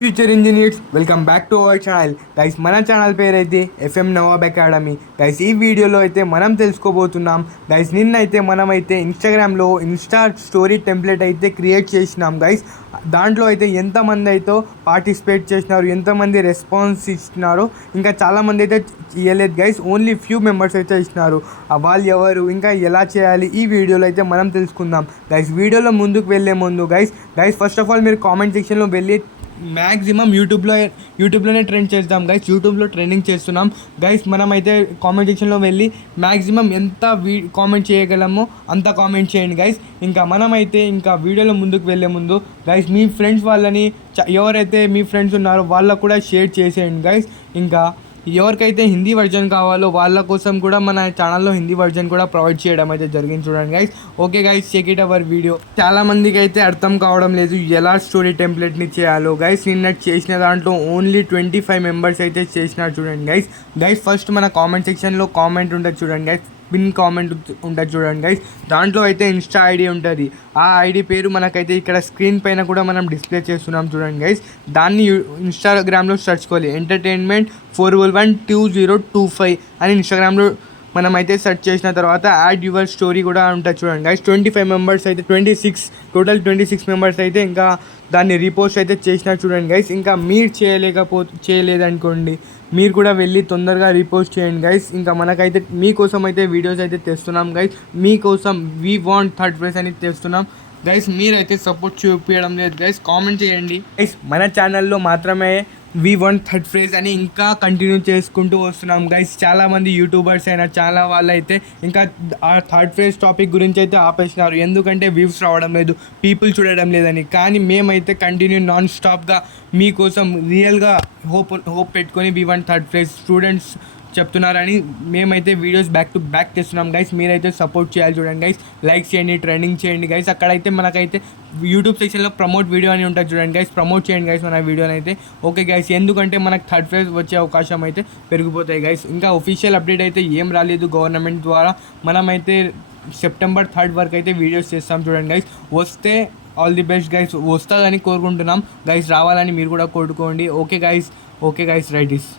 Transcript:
Future engineers welcome back to our channel guys. మన channel పేరు అయితే ఎఫ్ఎం నవాబ్ అకాడమీ. గైస్ ఈ వీడియోలో అయితే మనం తెలుసుకోబోతున్నాం గైస్. నిన్నైతే మనమైతే ఇన్స్టాగ్రామ్లో ఇన్స్టా స్టోరీ టెంప్లెట్ అయితే క్రియేట్ చేసినాం గైస్. దాంట్లో అయితే ఎంతమంది అయితే పార్టిసిపేట్ చేసినారు, ఎంతమంది రెస్పాన్స్ ఇచ్చినారో ఇంకా చాలామంది అయితే ఇవ్వలేదు గైస్. ఓన్లీ ఫ్యూ మెంబర్స్ అయితే ఇచ్చినారు. వాళ్ళు ఎవరు, ఇంకా ఎలా చేయాలి, ఈ వీడియోలో అయితే మనం తెలుసుకుందాం గైస్. వీడియోలో ముందుకు వెళ్ళే ముందు గైస్ ఫస్ట్ ఆఫ్ ఆల్ మీరు కామెంట్ సెక్షన్లో వెళ్ళి మ్యాక్సిమం యూట్యూబ్లోనే ట్రెండ్ చేద్దాం గైస్. యూట్యూబ్లో ట్రెండింగ్ చేస్తున్నాం గైస్. మనమైతే కామెంట్ సెక్షన్లో వెళ్ళి మ్యాక్సిమం ఎంత కామెంట్ చేయగలమో అంత కామెంట్ చేయండి గైస్. ఇంకా మనమైతే ఇంకా వీడియోలో ముందుకు వెళ్ళే ముందు గైస్ మీ ఫ్రెండ్స్ వాళ్ళని ఎవరైతే మీ ఫ్రెండ్స్ ఉన్నారో వాళ్ళకు కూడా షేర్ చేసేయండి గైస్. ఇంకా ఎవరికైతే హిందీ వర్జన్ కావాలో వాళ్ళ కోసం కూడా మన ఛానల్లో హిందీ వర్జన్ కూడా ప్రొవైడ్ చేయడం అయితే జరిగింది. చూడండి guys. Okay guys, check it our video. చాలా మందికి అయితే అర్థం కావడం లేదు ఎలా స్టోరీ టెంప్లెట్ని చేయాలో గైస్. నిన్న చేసిన దాంట్లో ఓన్లీ 25 మెంబర్స్ అయితే చేసినారు. చూడండి గైస్ ఫస్ట్ మన కామెంట్ సెక్షన్లో కామెంట్ ఉంటుంది చూడండి గైస్. పిన్ కామెంట్ ఉంటుంది చూడండి గైస్. దాంట్లో అయితే ఇన్స్టా ఐడి ఉంటుంది. ఆ ఐడి పేరు మనకైతే ఇక్కడ స్క్రీన్ పైన కూడా మనం డిస్ప్లే చేస్తున్నాం చూడండి గైస్. దాన్ని ఇన్స్టాగ్రామ్లో సెర్చ్ చేయాలి. ఎంటర్టైన్మెంట్ 4112025 అని ఇన్స్టాగ్రామ్లో మనమైతే సెర్చ్ చేసిన తర్వాత యాడ్ యువర్ స్టోరీ కూడా ఉంటుంది చూడండి గైస్. 25 మెంబర్స్ అయితే 26 మెంబర్స్ అయితే ఇంకా దాన్ని రీపోస్ట్ అయితే చేసినారు చూడండి గైస్. ఇంకా మీరు చేయలేదనుకోండి, మీరు కూడా వెళ్ళి తొందరగా రీపోస్ట్ చేయండి గైస్. ఇంకా మనకైతే మీకోసం అయితే వీడియోస్ అయితే తెస్తున్నాం గైస్. మీకోసం వీ వాంట్ థర్డ్ ప్రైజ్ అని తెస్తున్నాం గైస్. మీరైతే సపోర్ట్ చూపించడం లేదు గైస్. కామెంట్ చేయండి గైస్. మన ఛానల్లో మాత్రమే వీ వాంట్ థర్డ్ ప్రైజ్ అని ఇంకా కంటిన్యూ చేసుకుంటూ వస్తున్నాం గైస్. చాలామంది యూట్యూబర్స్ అయినా చాలా వాళ్ళు అయితే ఇంకా ఆ థర్డ్ ప్రైజ్ టాపిక్ గురించి అయితే ఆపేసినారు. ఎందుకంటే వ్యూస్ రావడం లేదు, పీపుల్ చూడడం లేదని. కానీ మేమైతే కంటిన్యూ నాన్ స్టాప్గా మీకోసం రియల్గా హోప్ పెట్టుకొని we want third prize students చెప్తున్నారని మేమైతే వీడియోస్ బ్యాక్ టు బ్యాక్ చేస్తున్నాం గైస్. మీరైతే సపోర్ట్ చేయాలి చూడండి గైస్. లైక్ చేయండి, ట్రెండింగ్ చేయండి గైస్. అక్కడైతే మనకైతే యూట్యూబ్ సెక్షన్లో ప్రమోట్ వీడియో అని ఉంటుంది చూడండి గైస్. ప్రమోట్ చేయండి గైస్ మన వీడియోని అయితే. ఓకే గైస్, ఎందుకంటే మనకు థర్డ్ ప్రైజ్ వచ్చే అవకాశం అయితే పెరిగిపోతాయి గైస్. ఇంకా ఒఫీషియల్ అప్డేట్ అయితే ఏం రాలేదు గవర్నమెంట్ ద్వారా. మనమైతే సెప్టెంబర్ 3 వరకు అయితే వీడియోస్ చేస్తాం చూడండి గైస్. వస్తే ఆల్ ది బెస్ట్ గైస్. వస్తుందని కోరుకుంటున్నాం గైస్. రావాలని మీరు కూడా కోరుకోండి. Okay guys right is